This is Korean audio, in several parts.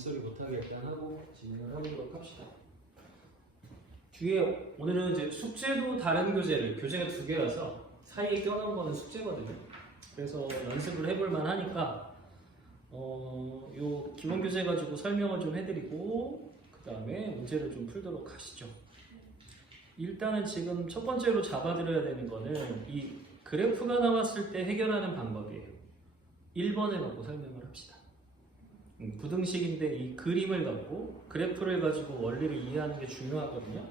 점수를 못하게 일단 하고 진행을 해보도록 합시다. 뒤에 오늘은 이제 숙제도 다른 교재가 두 개라서 사이에 껴놓은 거는 숙제거든요. 그래서 연습을 해볼 만하니까 요 기본 교재 가지고 설명을 좀 해드리고 그 다음에 문제를 좀 풀도록 하시죠. 일단은 지금 첫 번째로 잡아드려야 되는 거는 이 그래프가 나왔을 때 해결하는 방법이에요. 1번을 갖고 설명을 합시다. 부등식인데 이 그림을 갖고 그래프를 가지고 원리를 이해하는 게 중요하거든요.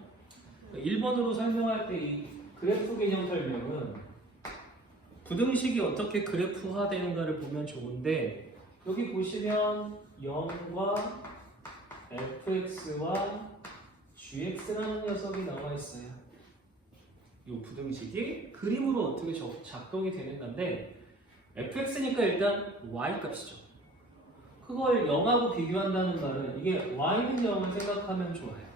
1번으로 설명할 때 이 그래프 개념 설명은 부등식이 어떻게 그래프화되는가를 보면 좋은데, 여기 보시면 0과 fx와 gx라는 녀석이 나와 있어요. 이 부등식이 그림으로 어떻게 작동이 되는 건데, fx니까 일단 y 값이죠. 그걸 0하고 비교한다는 말은 이게 y는 0을 생각하면 좋아요.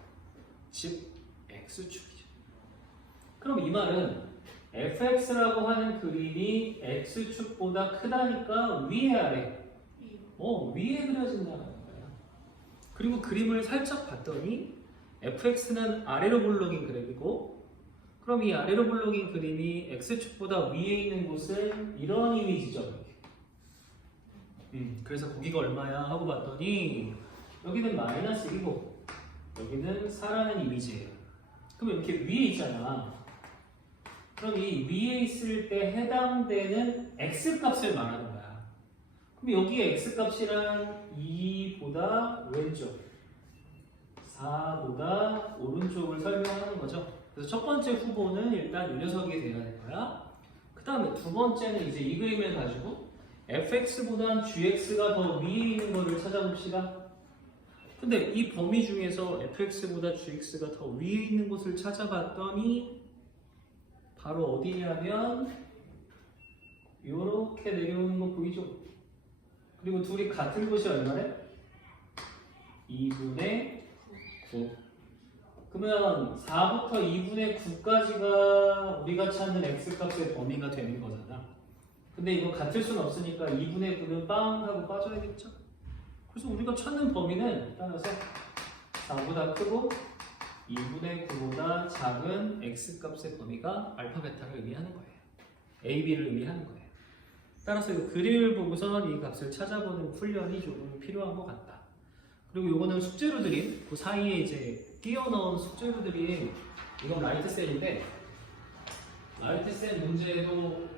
즉 x축이죠. 그럼 이 말은 fx라고 하는 그림이 x축보다 크다니까 위에 아래? 위에 그려진다는 거예요. 그리고 그림을 살짝 봤더니 fx는 아래로 볼록인 그림이고, 그럼 이 아래로 볼록인 그림이 x축보다 위에 있는 곳은 이런 이미지죠. 그래서 거기가 얼마야 하고 봤더니 여기는 마이너스 1이고 여기는 4라는 이미지예요. 그럼 이렇게 위에 있잖아. 그럼 이 위에 있을 때 해당되는 x값을 말하는 거야. 그럼 여기에 x값이란 2보다 왼쪽, 4보다 오른쪽을 설명하는 거죠. 그래서 첫 번째 후보는 일단 이 녀석이 돼야 될 거야. 그 다음에 두 번째는 이제 이 그림을 가지고 fx보다 gx가 더 위에 있는 거를 찾아봅시다. 근데 이 범위 중에서 fx보다 gx가 더 위에 있는 곳을 찾아봤더니 바로 어디냐면 이렇게 내려오는 거 보이죠? 그리고 둘이 같은 곳이 얼마래? 2분의 9. 그러면 4부터 2분의 9까지가 우리가 찾는 x값의 범위가 되는 거잖아. 근데 이거 같을 수는 없으니까 2분의 9는 빵 하고 빠져야겠죠? 그래서 우리가 찾는 범위는 따라서 4보다 크고 2분의 9보다 작은 x값의 범위가 알파 베타를 의미하는 거예요. a, b를 의미하는 거예요. 따라서 이 그림을 보고서 이 값을 찾아보는 훈련이 조금 필요한 것 같다. 그리고 이거는 숙제로 드린 그 사이에 이제 끼워 넣은 숙제로 드린 이건 라이트 셀인데, 라이트 셀 문제도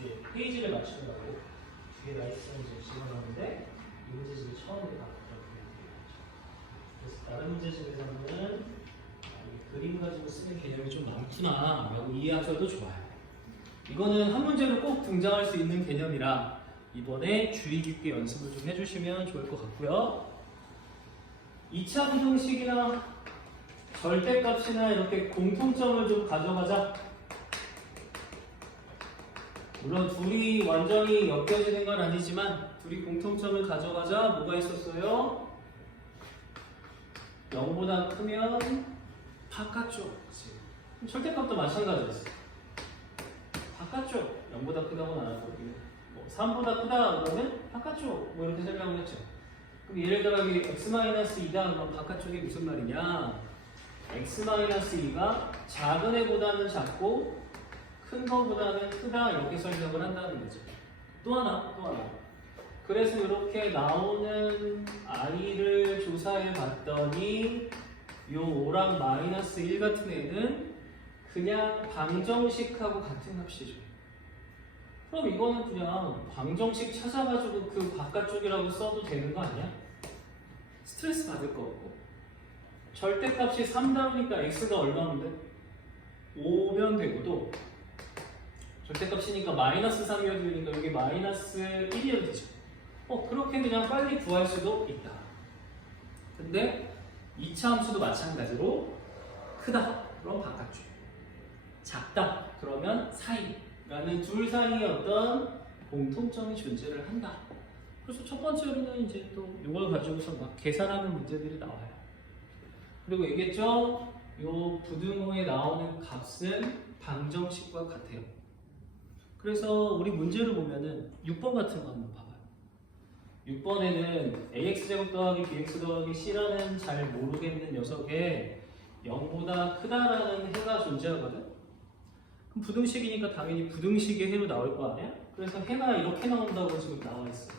이제 페이지를 맞추더라고. 뒤에 라이트 셀을 지금 집어넣었는데 이 문제집이 처음으로 나왔더라고요. 그래서 다른 문제집에서는 그림 가지고 쓰는 개념이 좀 많구나 라고 이해하셔도 좋아요. 이거는 한 문제로 꼭 등장할 수 있는 개념이라 이번에 주의 깊게 연습을 좀 해주시면 좋을 것 같고요. 2차 부등식이나 절대값이나 이렇게 공통점을 좀 가져가자. 물론 둘이 완전히 엮여지는 건 아니지만 둘이 공통점을 가져가자. 뭐가 있었어요? 0보다 크면 바깥쪽. 절대값도 마찬가지였어. 바깥쪽. 0보다 크다고 나왔고 3보다 크다 그러면 바깥쪽. 뭐 이렇게 설명을 했죠. 그럼 예를 들어 여기 x-2다 그럼 바깥쪽이 무슨 말이냐? x-2가 작은 애보다는 작고 큰 거보다는 크다 이렇게 설명을 한다는 거죠. 또 하나. 그래서 이렇게 나오는 i를 조사해 봤더니 요 5랑 마이너스 1 같은 애는 그냥 방정식하고 같은 값이죠. 그럼 이거는 그냥 방정식 찾아가지고 그 바깥쪽이라고 써도 되는 거 아니야? 스트레스 받을 거 없고. 절대값이 3다우니까 x가 얼마인데? 5면 되고도 절대값이니까 마이너스 3이어도 되니까 여기 마이너스 1이어도 되죠. 그렇게 그냥 빨리 구할 수도 있다. 근데 2차 함수도 마찬가지로 크다 그럼 바깥쪽, 작다 그러면 사이라는 둘 사이에 어떤 공통점이 존재를 한다. 그래서 첫 번째로는 이제 또 이걸 가지고서 막 계산하는 문제들이 나와요. 그리고 얘기했죠? 요 부등호에 나오는 값은 방정식과 같아요. 그래서 우리 문제를 보면은 6번 같은 거 한번 봐봐요. 6번에는 ax제곱 더하기 bx 더하기 c라는 잘 모르겠는 녀석에 0보다 크다라는 해가 존재하거든? 그럼 부등식이니까 당연히 부등식의 해로 나올 거 아니야? 그래서 해가 이렇게 나온다고 지금 나와 있어.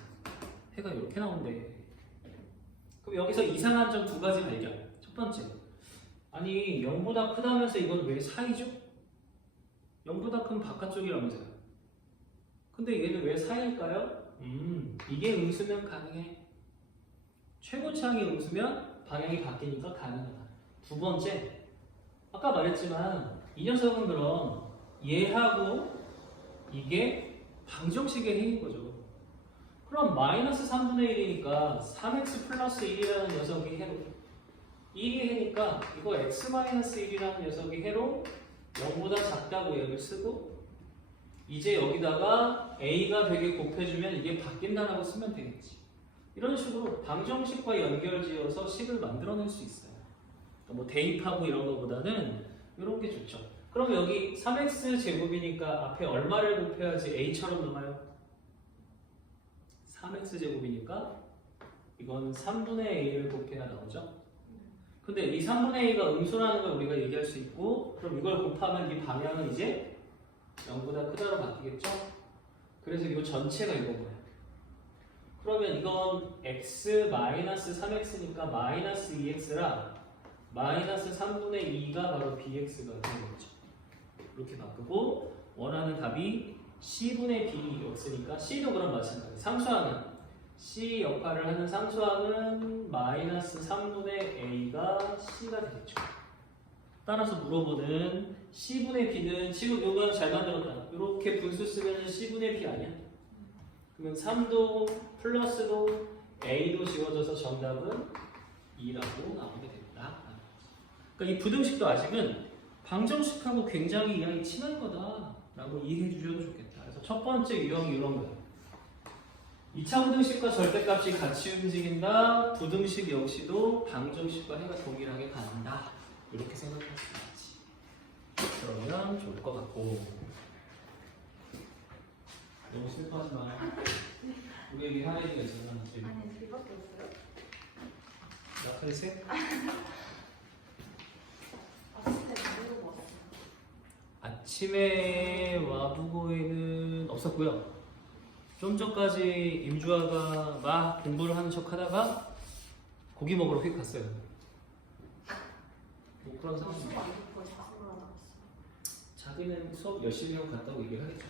해가 이렇게 나온대. 그럼 여기서 이상한 점 두 가지 발견. 첫 번째, 아니 0보다 크다면서 이건 왜 사이죠? 0보다 큰 바깥쪽이라면서요. 근데 얘는 왜 사이일까요? 이게 음수면 가능해. 최고차항이 음수면 방향이 바뀌니까 가능하다. 두 번째, 아까 말했지만 이 녀석은 그럼 얘하고 이게 방정식의 해인 거죠. 그럼 마이너스 3분의 1이니까 3x 플러스 1이라는 녀석이 해로 1이 해니까 이거 x-1이라는 녀석이 해로 0보다 작다고 얘를 쓰고 이제 여기다가 a가 되게 곱해주면 이게 바뀐다라고 쓰면 되겠지. 이런 식으로 방정식과 연결지어서 식을 만들어낼 수 있어요. 뭐 대입하고 이런 거보다는 이런 게 좋죠. 그럼 여기 3x 제곱이니까 앞에 얼마를 곱해야지 a처럼 나와요? 3x 제곱이니까 이건 3분의 a를 곱해야 나오죠. 근데 이 3분의 a가 음수라는 걸 우리가 얘기할 수 있고 그럼 이걸 곱하면 이 방향은 이제 0보다 크다로 바뀌겠죠? 그래서 이거 전체가 이거고요. 그러면 이건 x-3x니까 마이너스 2x라 마이너스 3분의 2가 바로 bx가 되겠죠. 이렇게 바꾸고 원하는 답이 c분의 b였으니까 c도 그럼 마찬가지. 상수항은 c 역할을 하는 상수항은 마이너스 3분의 a가 c가 되겠죠. 따라서 물어보는 c분의 b는 지금 이건 잘 만들었다. 이렇게 분수 쓰면 c분의 b 아니야? 그러면 3도 플러스도 a도 지워져서 정답은 2라고 나오게 됩니다. 그러니까 이 부등식도 아직은 방정식하고 굉장히 이야기 친한 거다라고 이해해 주셔도 좋겠다. 그래서 첫 번째 유형이 이런 거예요. 2차 부등식과 절대값이 같이 움직인다. 부등식 역시도 방정식과 해가 동일하게 가는다. 이렇게 생각할 수 있지. 그러면 좋을 것 같고. 너무 슬퍼하지 마. 우리에게 할 얘기가 있잖아. 아니, 그밖에 없어요? 약할 셋? 아침에 와부고에는 없었고요. 좀 전까지 임주아가 막 공부를 하는 척 하다가 고기 먹으러 휙 갔어요. 뭐 그런 상황. 수업 안 듣고 자습을 하다 왔어. 자기는 수업 열심히 하고 갔다고 얘기를 하겠죠.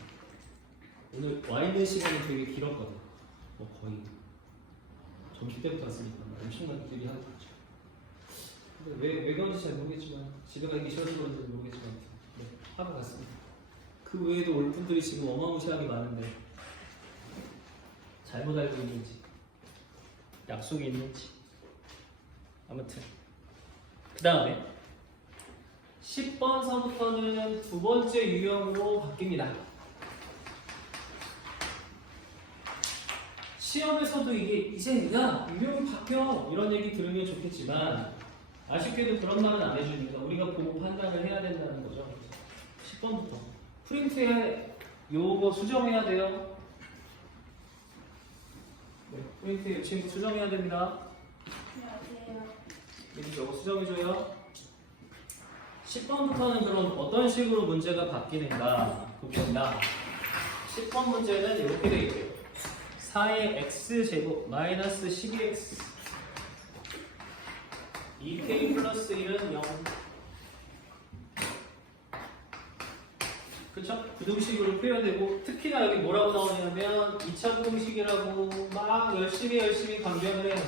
오늘 와 있는 시간이 되게 길었거든. 뭐 거의 점심 때부터 왔으니까 엄청나게 길이 하고 갔죠. 근데 왜 그런지 잘 모르겠지만 집에 가기 싫어서 그런지 모르겠지만 네, 하고 갔습니다. 그 외에도 올 분들이 지금 어마무시하게 많은데 잘못 알고 있는지 약속이 있는지 아무튼 그 다음에 10번서부터는 두 번째 유형으로 바뀝니다. 시험에서도 이게 이제 야 유형이 바뀌어 이런 얘기 들으면 좋겠지만 아쉽게도 그런 말은 안 해주니까 우리가 보고 판단을 해야 된다는 거죠. 10번부터 프린트에 요거 수정해야 돼요. 네, 프린트에 이 친구 수정해야 됩니다. 안녕하세요. 여기 저거 수정해줘요. 10번부터는 그럼 어떤 식으로 문제가 바뀌는가 봅니다. 10번 문제는 이렇게 되어 있고요. 4의 x제곱 마이너스 12x 2k 플러스 1은 0 그쵸? 부등식으로 표현되고 특히나 여기 뭐라고 나오냐면 2차 부등식이라고 막 열심히 강조를 해요.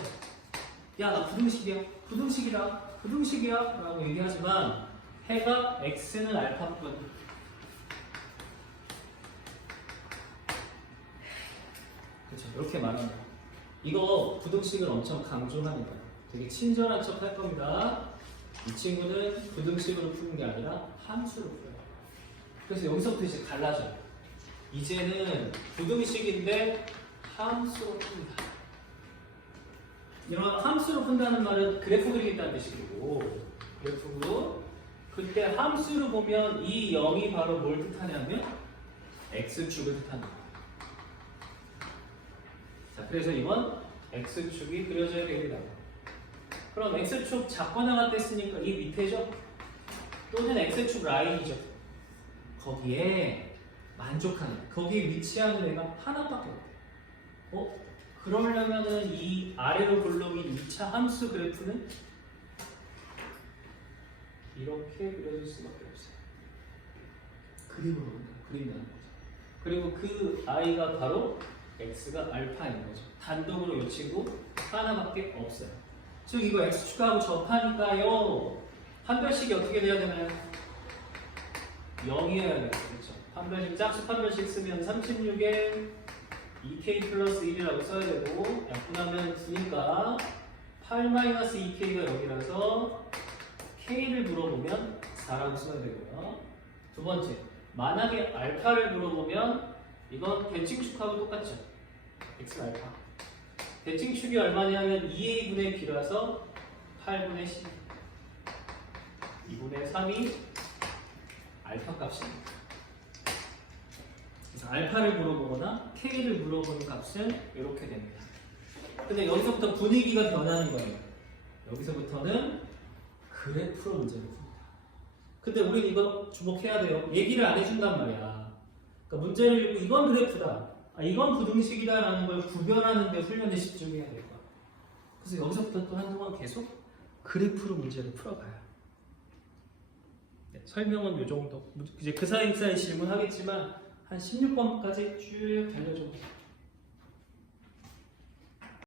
야 나 부등식이야 부등식이야 라고 얘기하지만 해가 x는 알파뿐 그쵸? 이렇게 말합니다. 이거 부등식을 엄청 강조합니다. 되게 친절한 척 할 겁니다. 이 친구는 부등식으로 푸는 게 아니라 함수로 풀어요. 그래서 여기서부터 이제 갈라져요. 이제는 부등식인데 함수로 풉니다. 이런 함수로 푼다는 말은 그래프 그리겠다는 뜻이고 그래프로 그때 함수로 보면 이 0이 바로 뭘 뜻하냐면 x축을 뜻합니다. 자, 그래서 이건 x축이 그려져야 됩니다. 그럼 x축 작거나 같았으니까 이 밑에죠? 또는 x축 라인이죠. 거기에 만족하는, 거기에 위치하는 애가 하나밖에 없대. 그러려면은 이 아래로 굴러긴 2차 함수 그래프는 이렇게 그려질 수밖에 없어요. 그림으로 그린다는 거죠. 그리고 그 i가 바로 x가 알파인 거죠. 단독으로 이 친구 하나밖에 없어요. 즉 이거 x축하고 접하니까요. 판별식이 어떻게 돼야 되나요? 0이어야 돼요. 그렇죠? 판별식 짝수 판별식 쓰면 36에 2k 플러스 1이라고 써야 되고 약분하면 9니까 8-2k가 여기라서 k를 물어보면 4라고 써야 되고요. 두 번째, 만약에 알파를 물어보면 이건 대칭축하고 똑같죠. x 알파. 대칭축이 얼마냐면 2a분의 b라서 8분의 10. 2분의 3이 알파 값입니다. 그래서 알파를 물어보거나 k를 물어보는 값은 이렇게 됩니다. 근데 여기서부터 분위기가 변하는 거예요. 여기서부터는 그래프로 문제를 풉니다. 근데 우리는 이거 주목해야 돼요. 얘기를 안 해준단 말이야. 그러니까 문제를 읽고 이건 그래프다, 이건 부등식이다 라는 걸 구별하는 데 훈련에 집중해야 될 거야. 그래서 여기서부터 또 한동안 계속 그래프로 문제를 풀어가요. 네, 설명은 이 정도. 이제 그 사이 질문하겠지만 한 16번까지 쭉 달려줘.